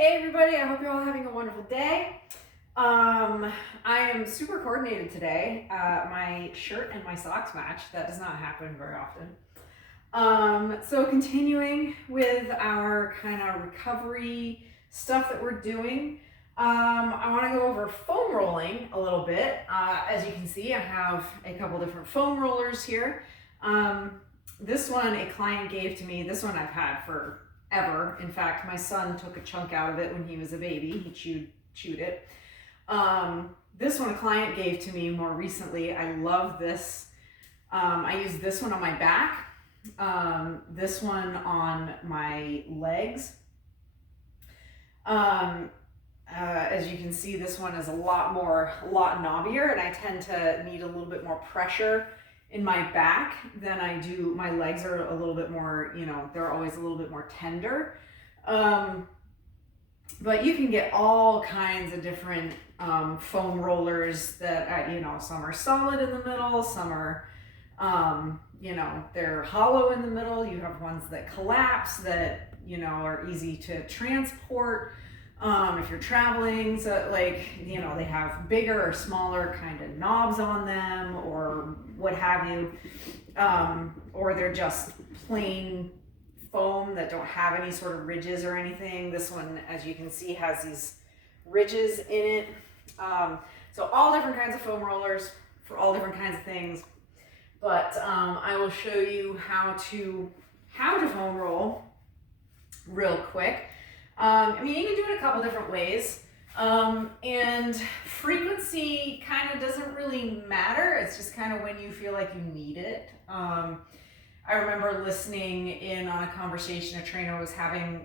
Hey everybody, I hope you're all having a wonderful day. I am super coordinated today. My shirt and my socks match. That does not happen very often. So continuing with our kind of recovery stuff that we're doing, I want to go over foam rolling a little bit. As you can see, I have a couple different foam rollers here. This one a client gave to me. This one I've had for ever. In fact, my son took a chunk out of it when he was a baby. He chewed it. This one a client gave to me more recently. I love this. I use this one on my back, this one on my legs. As you can see, this one is a lot knobbier, and I tend to need a little bit more pressure in my back than I do. My legs are a little bit more, they're always a little bit more tender. But you can get all kinds of different foam rollers that, some are solid in the middle, some are, they're hollow in the middle. You have ones that collapse that, are easy to transport if you're traveling. So they have bigger or smaller kind of knobs on them or what have you. Or they're just plain foam that don't have any sort of ridges or anything. This one, as you can see, has these ridges in it. So all different kinds of foam rollers for all different kinds of things. But I will show you how to foam roll real quick. You can do it a couple different ways. And frequency kind of doesn't really matter. It's just kind of when you feel like you need it. I remember listening in on a conversation a trainer was having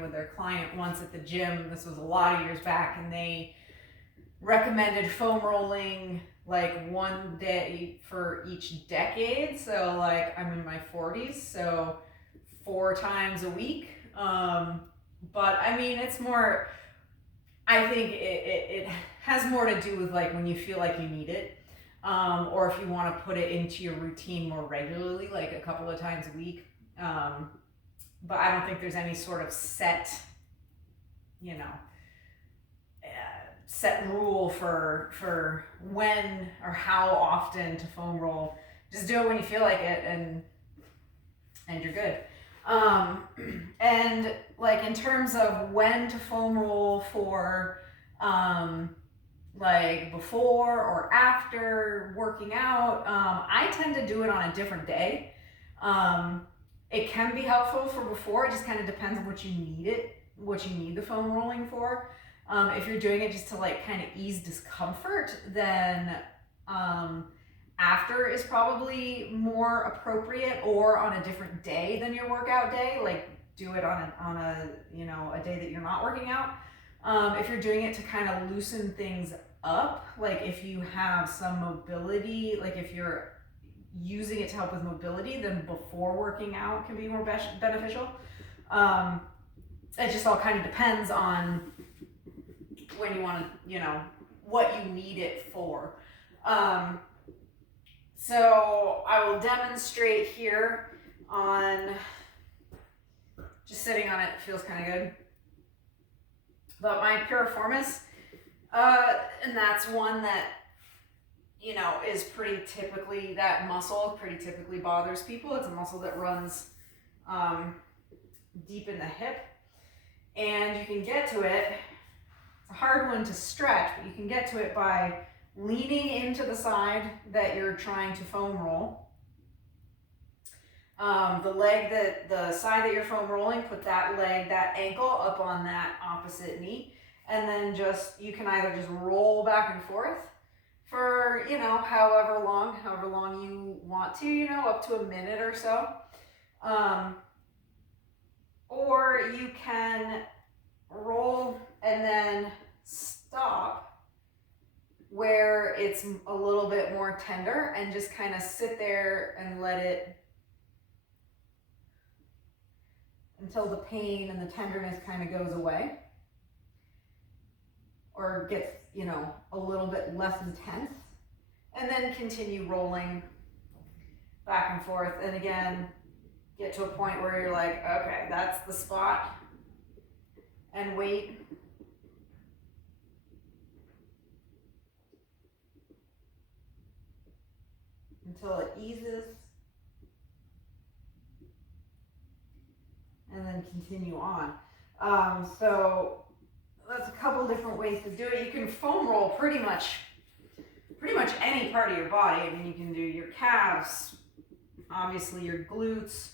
with their client once at the gym. This was a lot of years back, and they recommended foam rolling like one day for each decade. So I'm in my 40s, so 4 times a week. But it's more, I think it has more to do with when you feel like you need it. Or if you want to put it into your routine more regularly, like a couple of times a week. But I don't think there's any sort of set rule for when or how often to foam roll. Just do it when you feel like it, and you're good. And in terms of when to foam roll for, before or after working out, I tend to do it on a different day. It can be helpful for before. It just kind of depends on what you need the foam rolling for. If you're doing it just to kind of ease discomfort, then after is probably more appropriate, or on a different day than your workout day. Do it on a day that you're not working out. If you're doing it to kind of loosen things up, if you have some mobility, if you're using it to help with mobility, then before working out can be more beneficial. It just all kind of depends on when you want to, what you need it for. So I will demonstrate here on just sitting on it. Feels kind of good. But my Piriformis, and that's one that, is pretty typically, that muscle pretty typically bothers people. It's a muscle that runs deep in the hip, and you can get to it. It's a hard one to stretch, but you can get to it by leaning into the side that you're trying to foam roll. The side that you're foam rolling, put that ankle up on that opposite knee, and then you can either just roll back and forth for, however long you want to, up to a minute or so. Or you can roll and then stop where it's a little bit more tender, and just kind of sit there and let it until the pain and the tenderness kind of goes away, or gets, a little bit less intense, and then continue rolling back and forth. And again, get to a point where you're like, okay, that's the spot, and wait. Until it eases. And then continue on. So that's a couple different ways to do it. You can foam roll pretty much any part of your body. I mean, you can do your calves, obviously your glutes,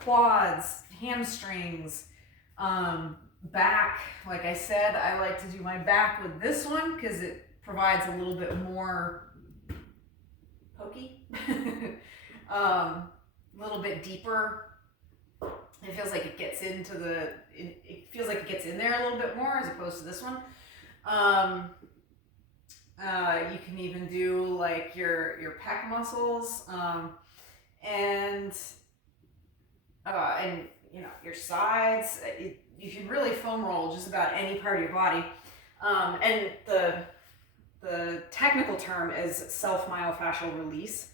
quads, hamstrings, back. Like I said, I like to do my back with this one because it provides a little bit more pokey, a little bit deeper. It feels like it gets into it feels like it gets in there a little bit more as opposed to this one. You can even do like your pec muscles, and you know, your sides. You can really foam roll just about any part of your body. And the technical term is self-myofascial release.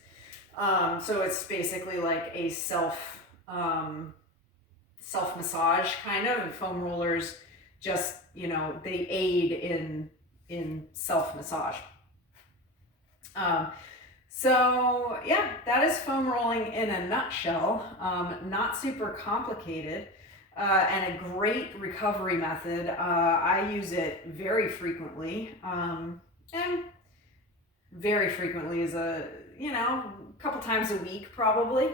So it's basically like a self-massage kind of, and foam rollers just, you know, they aid in self-massage. So yeah, that is foam rolling in a nutshell. Not super complicated, and a great recovery method. I use it very frequently, and very frequently is a couple times a week probably.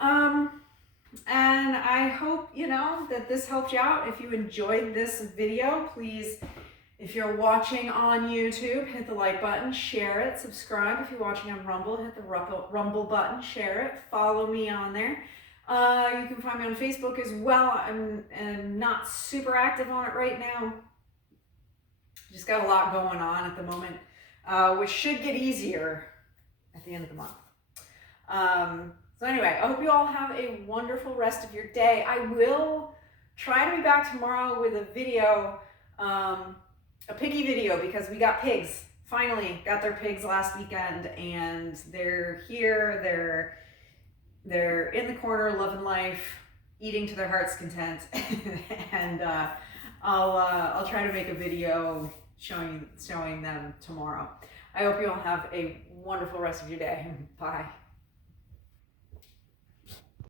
And I hope, that this helped you out. If you enjoyed this video, please, if you're watching on YouTube, hit the like button, share it, subscribe. If you're watching on Rumble, hit the Rumble button, share it, follow me on there. You can find me on Facebook as well. I'm not super active on it right now. Just got a lot going on at the moment, which should get easier at the end of the month. So anyway, I hope you all have a wonderful rest of your day. I will try to be back tomorrow with a video, a piggy video, because we got pigs. Finally got their pigs last weekend, and they're here. They're in the corner, loving life, eating to their heart's content. And I'll try to make a video showing them tomorrow. I hope you all have a wonderful rest of your day. Bye.